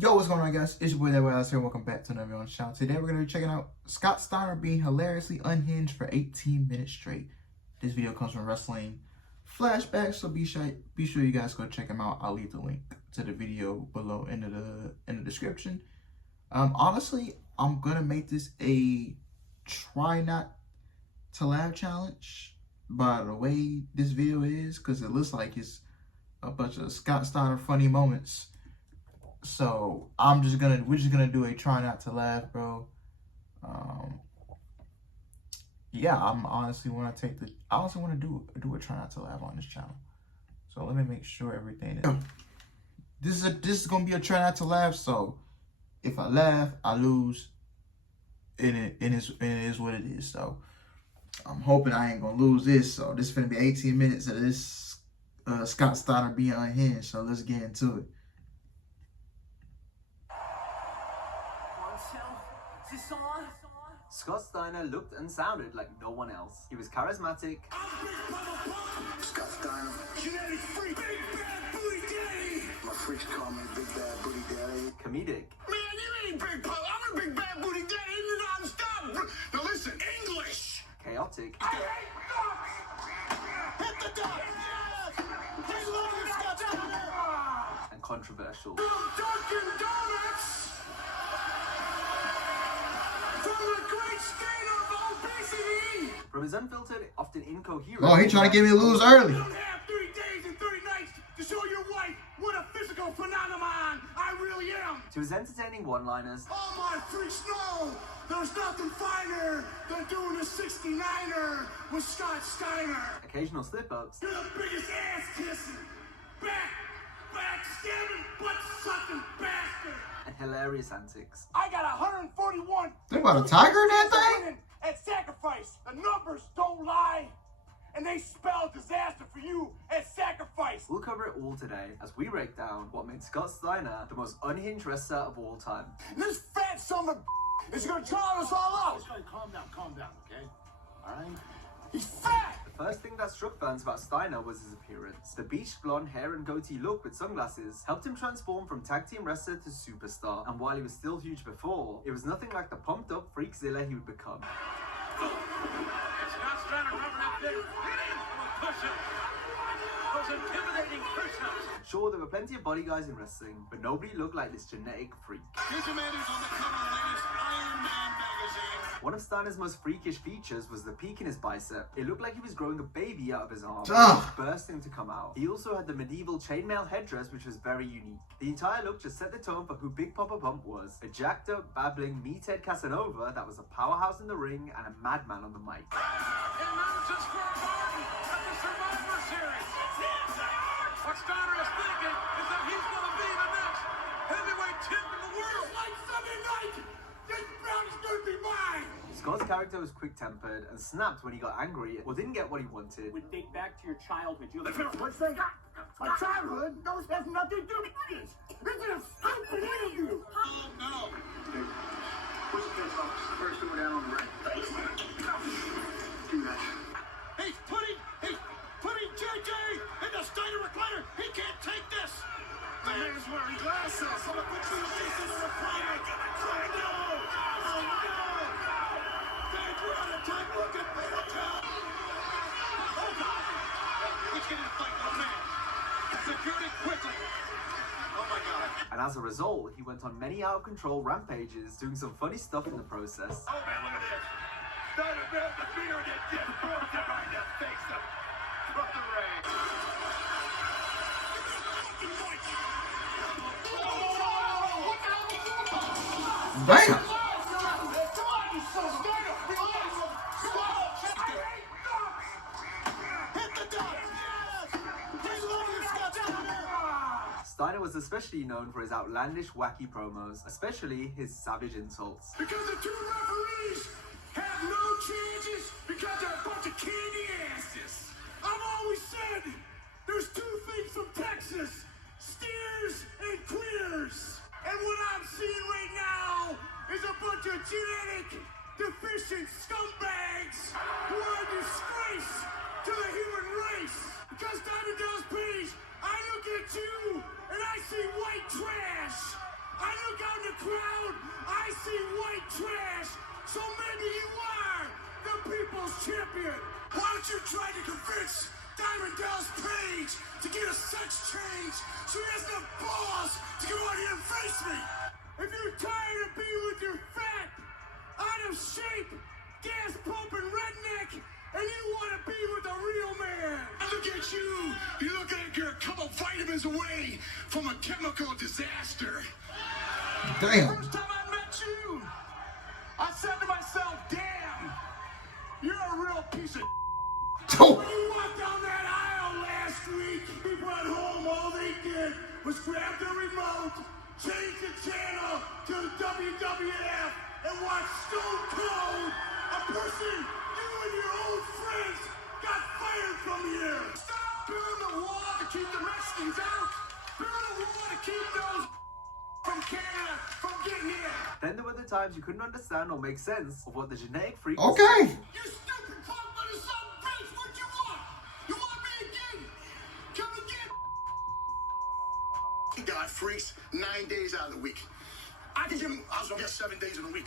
Yo, what's going on, guys? It's your boy that way out here. Welcome back to another video on the channel. Today we're gonna be checking out Scott Steiner being hilariously unhinged for 18 minutes straight. This video comes from Wrestling Flashback, so be sure you guys go check him out. I'll leave the link to the video below in the description. Honestly, I'm gonna make this a try not to laugh challenge by the way this video is, because it looks like it's a bunch of Scott Steiner funny moments. So we're just gonna do a try not to laugh, bro. Yeah, I honestly want to do a try not to laugh on this channel. So let me make sure everything is. This is gonna be a try not to laugh. So if I laugh, I lose. And it is what it is. So I'm hoping I ain't gonna lose this. So this is gonna be 18 minutes of this Scott Steiner being unhinged. So let's get into it. Scott Steiner looked and sounded like no one else. He was charismatic. Scott Steiner. Genetic freak. Big bad booty daddy. My freaks call me Big Bad Booty Daddy. Comedic. Man, you ain't Big Pop. I'm a Big Bad Booty Daddy. You're non-stop. Now listen, English. Chaotic. I hate ducks. Hit the duck. Yes. We love you, Scott Steiner. And controversial. Dunkin' Donuts. From the great state of obesity. From his unfiltered, often incoherent... Oh, he trying to get me to lose early. You don't have 30 days and 30 nights to show your wife what a physical phenomenon I really am. To his entertaining one-liners. All my freaks know there's nothing finer than doing a 69er with Scott Steiner. Occasional slip-ups. You're the biggest ass-kissing, backstabbing, butt-sucking bastard. And hilarious antics. I got 141. Think about a tiger in that thing? At Sacrifice, the numbers don't lie, and they spell disaster for you at Sacrifice. We'll cover it all today as we break down what made Scott Steiner the most unhinged wrestler of all time. This fat son of a is gonna draw us all out. Calm down, okay? All right? He's fat. The first thing that struck fans about Steiner was his appearance. The bleached blonde hair and goatee look with sunglasses helped him transform from tag team wrestler to superstar. And while he was still huge before, it was nothing like the pumped up freakzilla he would become. Scott Steiner rubbing that big push-up. Those intimidating push-ups. Sure, there were plenty of body guys in wrestling, but nobody looked like this genetic freak. Here's a man who's on the cover of the latest Iron Man magazine. One of Steiner's most freakish features was the peak in his bicep. It looked like he was growing a baby out of his arm, bursting to come out. He also had the medieval chainmail headdress, which was very unique. The entire look just set the tone for who Big Papa Pump was. A jacked up, babbling, meathead Casanova that was a powerhouse in the ring and a madman on the mic. In Madison Square Garden at the Survivor Series. What Steiner is thinking is that he's going to be the next heavyweight champ in the world. Like Sunday night, this brown is gonna be mine. Scott's character was quick-tempered and snapped when he got angry or didn't get what he wanted. Would think back to your childhood. You What's that? My childhood? Those has nothing to do with this. This is a stupid interview. Oh, no. Push the pants off. First over down on the right. Do that. He's putting JJ in the Steiner recliner. He can't take this. The man's wearing glasses. I'm gonna put you in the recliner. Oh no! Oh no! Dave, we're on a time look at me. Oh, God. He's getting to fight the man. Security quickly. Oh, my God. And as a result, he went on many out-of-control rampages, doing some funny stuff in the process. Oh, man, look at this. Steiner grabbed the beer and it just broke it right in the face of Brother Ray. Damn. Steiner was especially known for his outlandish, wacky promos, especially his savage insults. Because the two referees have no chances because they're a bunch of candy asses. I've always said there's two things from Texas, steers and queers. And what I'm seeing right now is a bunch of genetic deficient scumbags who are a disgrace to the human race. Because Diamond Dallas Page, I look at you and I see white trash. I trash, so maybe you are the people's champion. Why don't you try to convince Diamond Dallas Page to get a sex change so he has enough balls to come out here and face me? If you're tired of being with your fat, out of shape, gas pumping redneck, and you want to be with a real man. Look at you. You look like you're a couple vitamins away from a chemical disaster. Damn. First time I met you, I said to myself, damn, you're a real piece of Oh. When you walked down that aisle last week, people at home, all they did was grab their remote, change the channel to the WWF, and watch Stone Cold, a person you and your old friends got fired from here. Stop building the wall to keep the Mexicans out. Build a wall to keep those from Canada from getting here. Then there were the times you couldn't understand or make sense of what the genetic freak Okay. You stupid punk mother son of a bitch, what you want? You want me again? Come again. God freaks 9 days out of the week. I can give him, I was gonna get 7 days in a week.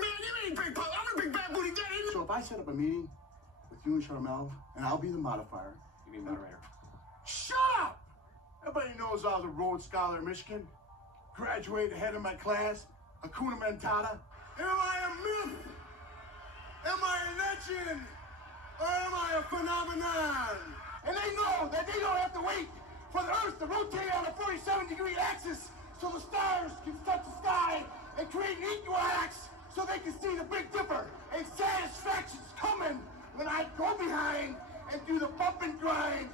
Man, you ain't big punk. I'm a big bad booty daddy. So if I set up a meeting with you and Charmel, and I'll be the modifier. You mean moderator? Shut up! Everybody knows I was a Rhodes Scholar in Michigan. Graduated ahead of my class. Hakuna Matata. Am I a myth? Am I a legend? Or am I a phenomenon? And they know that they don't have to wait for the Earth to rotate on a 47-degree axis so the stars can touch the sky and create an equinox so they can see the Big Dipper. And satisfaction's coming when I go behind and do the bump and grind.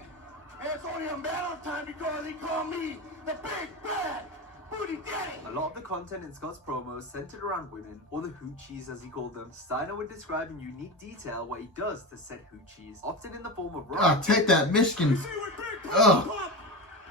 And it's only a matter of time because they call me the Big Bad Booty Daddy. A lot of the content in Scott's promos centered around women, or the hoochies as he called them. Steiner would describe in unique detail what he does to set hoochies, often in the form of Oh, take that, You Michigan. see when Big Ugh. Pop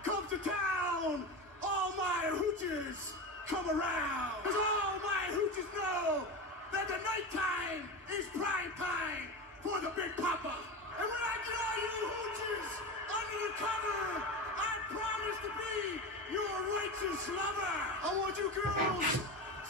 comes to town, all my hooches come around. 'Cause all my hooches know that the nighttime is prime time for the Big Papa. And when I get all you hooches under the cover, I promise to be your righteous lover. I want you girls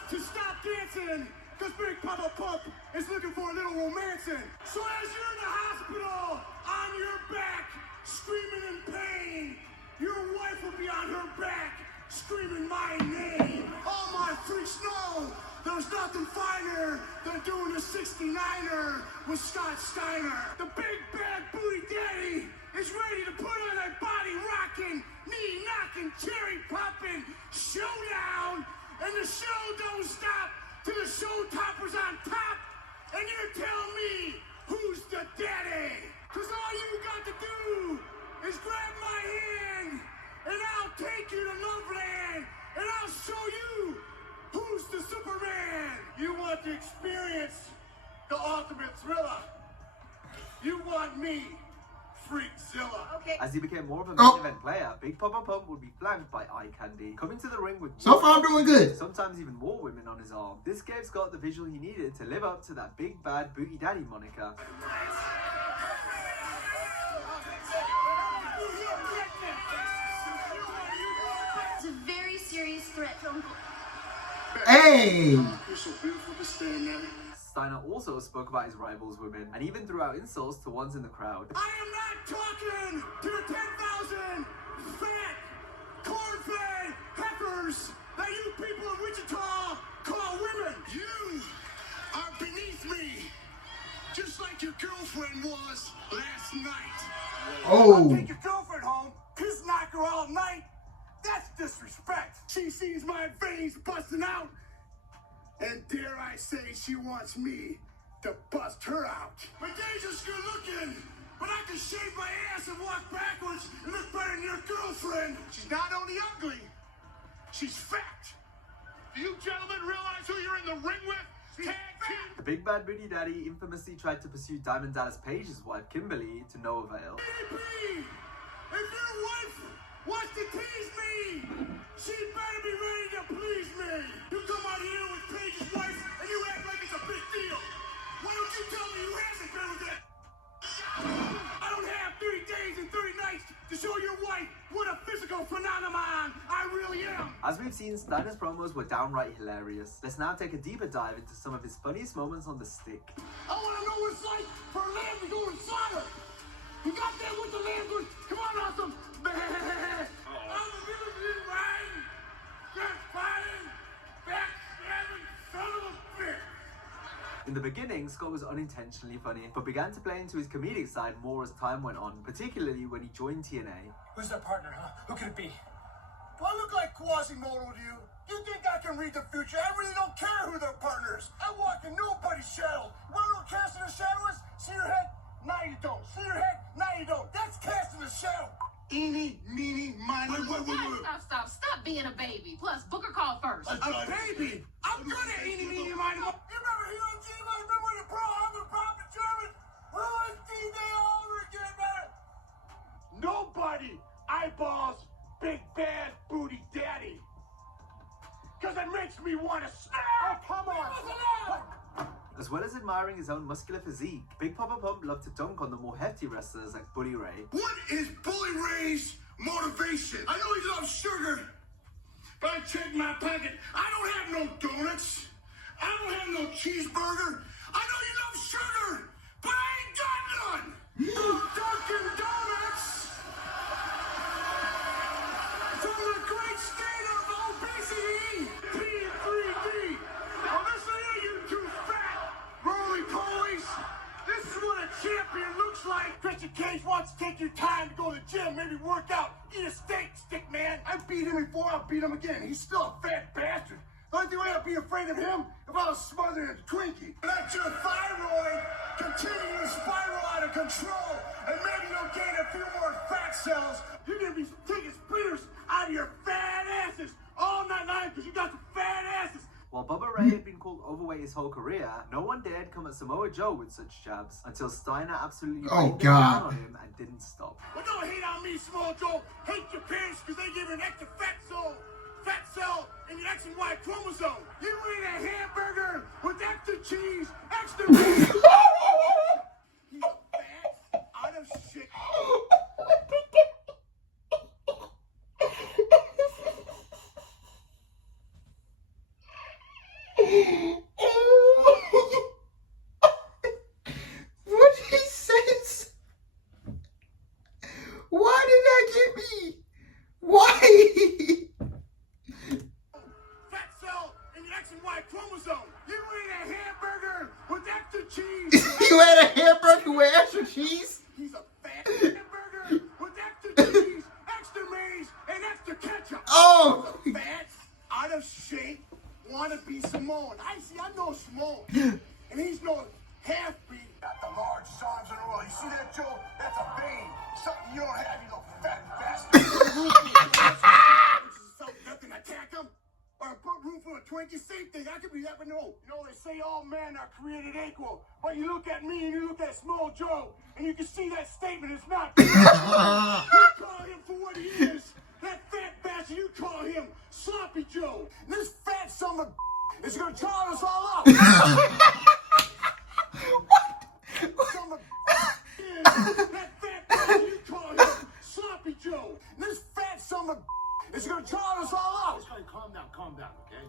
to stop dancing, because Big Papa Pump is looking for a little romancing. So as you're in the hospital, on your back, screaming in pain, your wife will be on her back, screaming my name. All my freaks know there's nothing finer than doing a 69er with Scott Steiner. The Big Bad Booty Daddy is ready to put on a body rocking, knee knocking, cherry popping showdown, and the show don't stop till the show toppers on top. And you're telling me who's the daddy? 'Cause all you got to do is grab my hand, and I'll take you to Loveland, and I'll show you who's the Superman. You want to experience the ultimate thriller. You want me, Freakzilla. Okay. As he became more of a main Oh. event player, Big Papa Pump would be flanked by Eye Candy, coming to the ring with So far, I'm doing good. sometimes even more women on his arm. This gave Scott the visual he needed to live up to that Big Bad Booty Daddy moniker. It's a very serious threat, Uncle. Hey. You're so beautiful to stand there. Steiner also spoke about his rivals' women, and even threw out insults to ones in the crowd. I am not talking to the 10,000 fat, corn-fed heifers that you people in Wichita call women. You are beneath me, just like your girlfriend was last night. Oh. Take your girlfriend home, piss knock her all night. That's disrespect. She sees my veins busting out, and dare I say she wants me to bust her out. My Deja's good looking, but I can shave my ass and walk backwards and look better than your girlfriend. She's not only ugly, she's fat. Do you gentlemen realize who you're in the ring with? Tag team. The Big Bad Booty Daddy infamously tried to pursue Diamond Dallas Page's wife, Kimberly, to no avail. Baby, if your wife wants to tease me, she better be ready to please me. You come out here with Paige's wife and you act like it's a big deal. Why don't you tell me who hasn't been with that? I don't have 30 days and 30 nights to show your wife what a physical phenomenon I really am. As we've seen, Steiner's promos were downright hilarious. Let's now take a deeper dive into some of his funniest moments on the stick. I want to know what it's like for a lamb to go inside her. You got that with the lamb? Come on, awesome. I'm a million riding, just fighting, backstabbing son of a bitch. In the beginning, Scott was unintentionally funny, but began to play into his comedic side more as time went on, particularly when he joined TNA. Who's their partner, huh? Who could it be? Do I look like Quasimodo to you? You think I can read the future? I really don't care who their partner is. I walk in nobody's shadow. You want to know what casting a shadow is? See your head? Now you don't. See your head? Now you don't. That's casting a shadow. Eeny, meeny, miny. Stop being a baby. Plus, Booker called first. A baby? I'm good at eeny, meeny, miny. You remember hearing G? I remember the pro. I'm a proper German. Ruin D-Day all over again, man. Nobody eyeballs Big Bad Booty Daddy. Because it makes me want to snap. Oh, come on. As well as admiring his own muscular physique, Big Papa Pump loved to dunk on the more hefty wrestlers like Bully Ray. What is Bully Ray's motivation? I know he loves sugar, but I checked my pocket. I don't have no donuts. I don't have no cheeseburger. I know you love sugar, but I ain't got none. Dunkin' Donuts. From the great Steiner of obesity, P3D. Now listen here, you two fat roly-polies. This is what a champion looks like. Christian Cage wants to take your time to go to the gym, maybe work out, eat a steak, stick man. I beat him before, I'll beat him again. He's still a fat bastard. The only way I'd be afraid of him if I was smothering a Twinkie. Let your thyroid continue to spiral out of control, and maybe you'll gain a few more fat cells. You're gonna be taking splitters out of your fat asses all night long because you got some fat asses. While Bubba Ray had been called overweight his whole career, no one dared come at Samoa Joe with such jabs until Steiner absolutely rained down on him and didn't stop. Well, don't hate on me, Small Joe. Hate your parents because they give you an extra fat cell in your X and Y chromosome. You eat a hamburger with extra cheese, extra meat. You fat, out of shit. What did he say? Why did that get me? Why? Fat cell in your X and Y chromosome. You eat a hamburger with extra cheese. You had a hamburger with extra cheese? He's a fat hamburger with extra cheese, extra mayonnaise, and extra ketchup. Oh! He's a fat, out of shape, wanna be Samoan. I know Samoan. And he's no half-breed. Got the large arms in the world. You see that, Joe? That's a vein. Something you don't have, you little fat bastard. Nothing attack him? Or put room for a Twinkie? Same thing. I could be that, but no. You know, they say all men are created equal. But you look at me and you look at Small Joe, and you can see that statement is not true. You call him for what he is. That fat bastard, you call him Sloppy Joe. This fat son of a is gonna try us all out. Son of a that fat bastard, you call him Sloppy Joe. This fat son of a is gonna try us all out. Calm down, okay?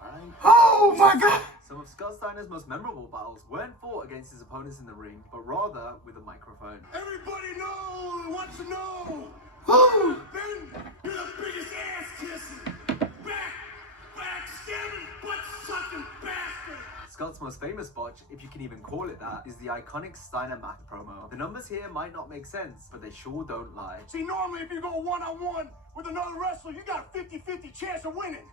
All right. Oh my God! Some of Scott Steiner's most memorable battles weren't fought against his opponents in the ring, but rather with a microphone. Everybody wants to know. Oh. Ben, you're the biggest ass kissing, backstabbing, butt-sucking bastard. Scott's most famous botch, if you can even call it that, is the iconic Steiner math promo. The numbers here might not make sense, but they sure don't lie. See, normally if you go one-on-one with another wrestler, you got a 50-50 chance of winning.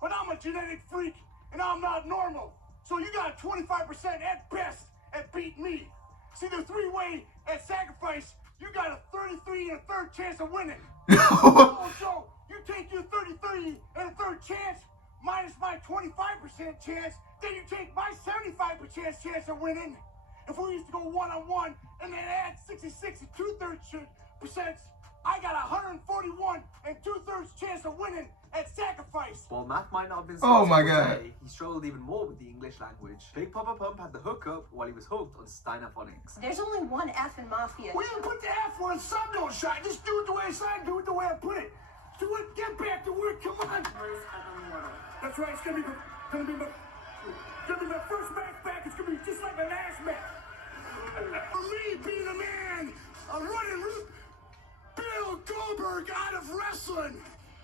But I'm a genetic freak, and I'm not normal. So you got a 25% at best at beating me. See, the three-way at sacrifice, you got a 33 and a third chance of winning. So you take your 33 and a third chance, minus my 25% chance, then you take my 75% chance of winning. If we used to go one-on-one and then add 66 and 2/3%, I got 141 and 2/3 chance of winning at sacrifice. While math might not have been Oh my Scott's God. forte, he struggled even more with the English language. Big Papa Pump had the hookup while he was hooked on Steiner phonics. There's only one F in Mafia. Well, you put the F where the sun don't shine. Just do it the way it's signed. Do it the way I put it. Do it. Get back to work. Come on. That's right. It's gonna be my first match back. It's gonna be just like my last match. For me, being a man, a running root, Bill Goldberg out of wrestling.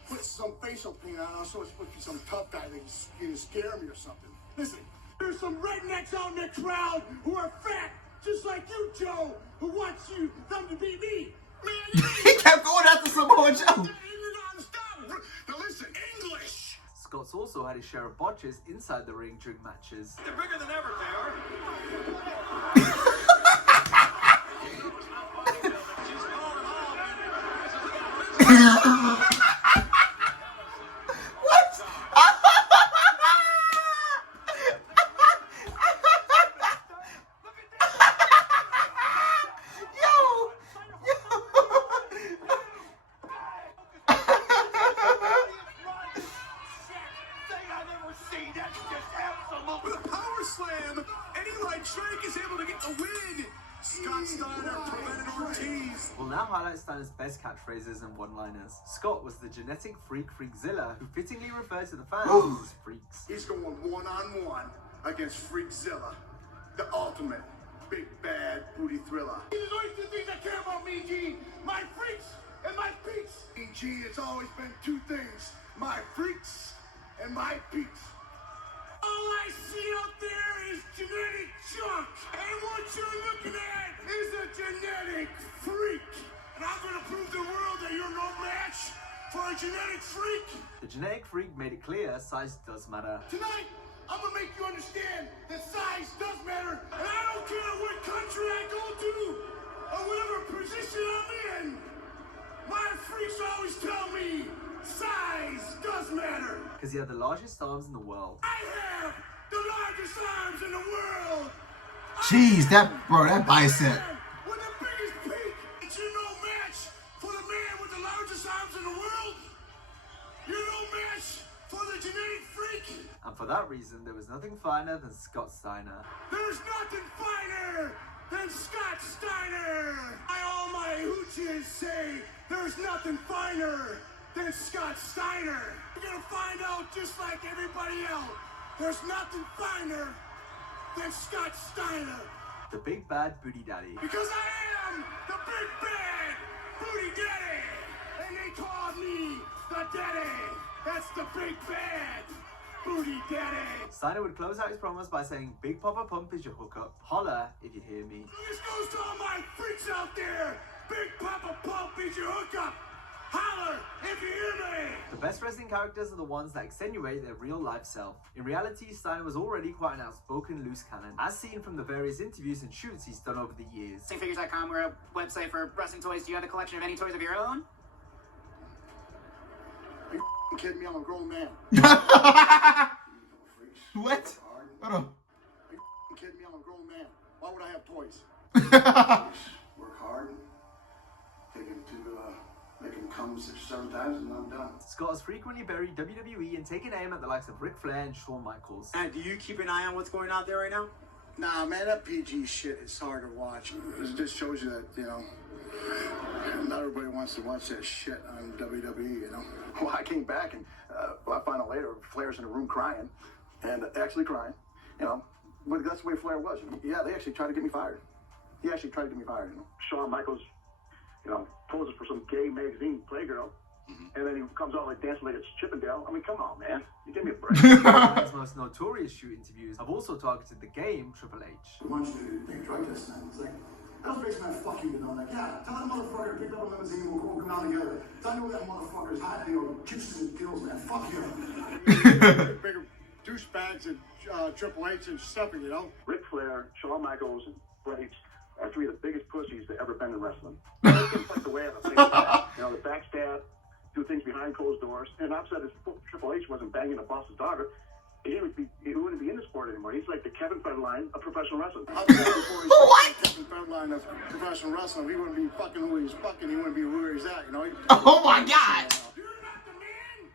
Put some facial paint on. I'm supposed to put some tough guy that can scare me or something. Listen, there's some rednecks out in the crowd who are fat, just like you, Joe, who wants them to beat me. Man, He kept going after Samoa Joe. Now listen, English. Scott's also had his share of botches inside the ring during matches. They're bigger than ever, JR. With a power slam, Eddie Light Drake is able to get the win. Scott Steiner prevented Ortiz. We'll now highlight Steiner's best catchphrases and one-liners. Scott was the genetic freak Freakzilla, who fittingly referred to the fans as freaks. He's going one-on-one against Freakzilla, the ultimate big bad booty thriller. There's always two things I care about me, G. My freaks and my peaks. G, it's always been two things. My freaks and my peaks. All I see out there is genetic junk. And what you're looking at is a genetic freak. And I'm going to prove to the world that you're no match for a genetic freak. The genetic freak made it clear size does matter. Tonight, I'm going to make you understand that size does matter. And I don't care what country I go to or whatever position I'm in. My freaks always tell me size does matter. Because he had the largest arms in the world. I have the largest arms in the world. Jeez, that bicep. With the biggest peak, it's no match for the man with the largest arms in the world. You're no match for the genetic freak. And for that reason, there was nothing finer than Scott Steiner. There's nothing finer than Scott Steiner. All my hoochies say there's nothing finer than Scott Steiner. You're gonna find out just like everybody else. There's nothing finer than Scott Steiner. The big bad booty daddy. Because I am the big bad booty daddy. And they call me the daddy. That's the big bad booty daddy. Steiner would close out his promos by saying, Big Papa Pump is your hookup. Holler if you hear me. This goes to all my freaks out there. Big Papa Pump is your hookup. Holler if you hear me! The best wrestling characters are the ones that accentuate their real-life self. In reality, Steiner was already quite an outspoken loose cannon, as seen from the various interviews and shoots he's done over the years. Figures.com, we're a website for wrestling toys. Do you have a collection of any toys of your own? Are you kidding me? I'm a grown man. What? Hold on. Are you kidding me? I'm a grown man. Why would I have toys? Work hard. Take him to make him come 6 or 7 times and I'm done. Scott has frequently buried WWE and taken aim at the likes of Ric Flair and Shawn Michaels. And do you keep an eye on what's going on there right now? Nah, man, that PG shit is hard to watch. It just shows you that, you know, not everybody wants to watch that shit on WWE, you know. Well, I came back and I found out later Flair's in the room crying, and actually crying, you know. But that's the way Flair was. Yeah, they actually tried to get me fired. He actually tried to get me fired, you know. Shawn Michaels, you know, poses for some gay magazine playgirl, and then he comes out like dancing like it's Chippendale. I mean, come on, man. You give me a break. His most notorious shoot interviews have also targeted the game Triple H. We want you to take a drug test, man. It's like, that was basically fuck you, you know, like, yeah, tell that motherfucker to pick up a limousine, we'll go down together. Tell me that motherfucker's hot, you know, juices and pills, man, fuck you. Bigger douchebags and Triple H and stuff, you know? Ric Flair, Shawn Michaels, and Bret are 3 of the biggest pussies that ever been in wrestling. They can fight the way of a big stab. You know, the backstab, do things behind closed doors. And I've said if Triple H wasn't banging a boss's daughter, he wouldn't be in the sport anymore. He's like the Kevin Federline of professional wrestling. What? Kevin Federline of professional wrestling. He wouldn't be fucking who he's fucking. He wouldn't be where he's at, you know? Oh my God! You're not the man.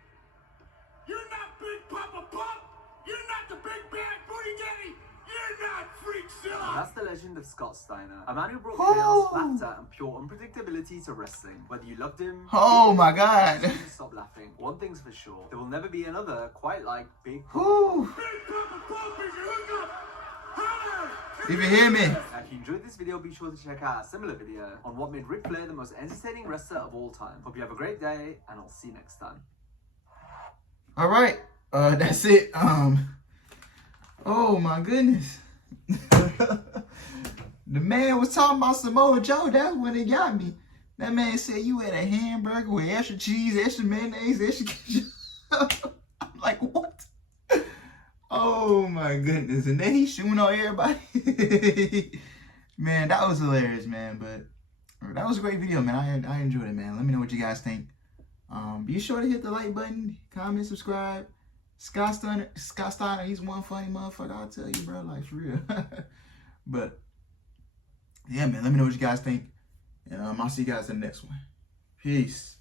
You're not Big Papa Pump. You're not the big bad booty daddy. You're not Freakzilla. That's the legend of Scott Steiner, a man who brought chaos, laughter, and pure unpredictability to wrestling. Whether you loved him, oh my God, stop laughing. One thing's for sure: there will never be another quite like Big woo. If you hear me. If you enjoyed this video, be sure to check out a similar video on what made Ric Flair the most entertaining wrestler of all time. Hope you have a great day, and I'll see you next time. All right, that's it. Oh my goodness. The man was talking about Samoa Joe. That's when it got me. That man said you had a hamburger with extra cheese, extra mayonnaise, extra ketchup. I'm like, what? Oh my goodness. And then he's shooting on everybody. Man, that was hilarious, man. But that was a great video, man. I enjoyed it, man. Let me know what you guys think. Be sure to hit the like button, comment, subscribe. Scott Steiner, he's one funny motherfucker, I'll tell you, bro, like, for real. But, yeah, man, let me know what you guys think. And I'll see you guys in the next one. Peace.